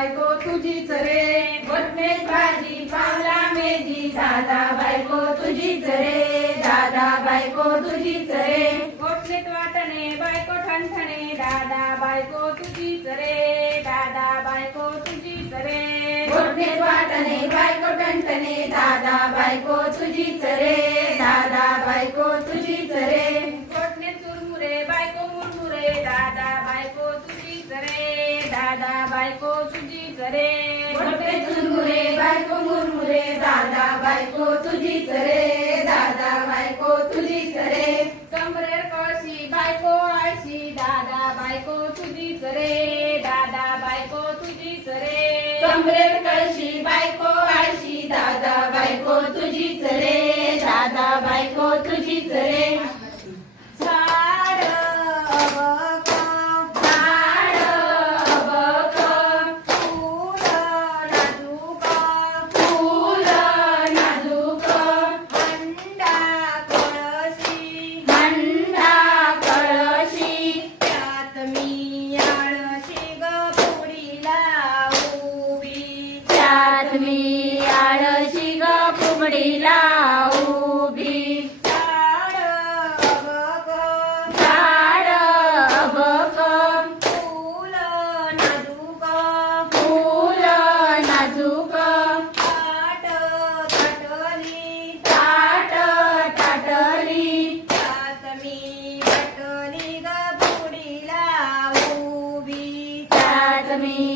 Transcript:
बायको तुझीच रे, घोटणीत भाजी पावला मेजी, दादा बायको तुझीच रे, दादा बायको तुझीच रे, घोटणीत वाटणे बायको ठणठणे, दादा बायको तुझीच रे, दादा बायको तुझीच रे, घोटणीत वाटणे बायको ठणठणे, दादा बायको तुझीच रे, दादा बायको तुझीच रे, घोटणीत चुरमुरे बायको मुरमुरे, दादा बायको तुझीच रे, दादा बायको तुझीच रे, घोटणीत चुरमुरे बायको मुरमुरे, दादा बायको तुझीच रे, दादा बायको तुझीच रे, कमरेर कळशी बायको आळशी, दादा बायको तुझीच रे, दादा बायको तुझीच रे, कमरेर कळशी बायको आळशी, दादा बायको तुझीच रे, दादा बायको तुझीच रे, झाड अबक झाड अबक, फूल नाजूक फूल नाजूक, हंडा कळशी हंडा कळशी, त्यात मी आळशी ग फुगडीला उभी, त्यात मी आळशी ग फुगडीला उभी, झाड अबक झाड अबक, फूल नाजूक फूल नाजूक, ताट ताटली ताट ताटली, त्यात मी बटली ग फुगडीला उभी, त्यात मी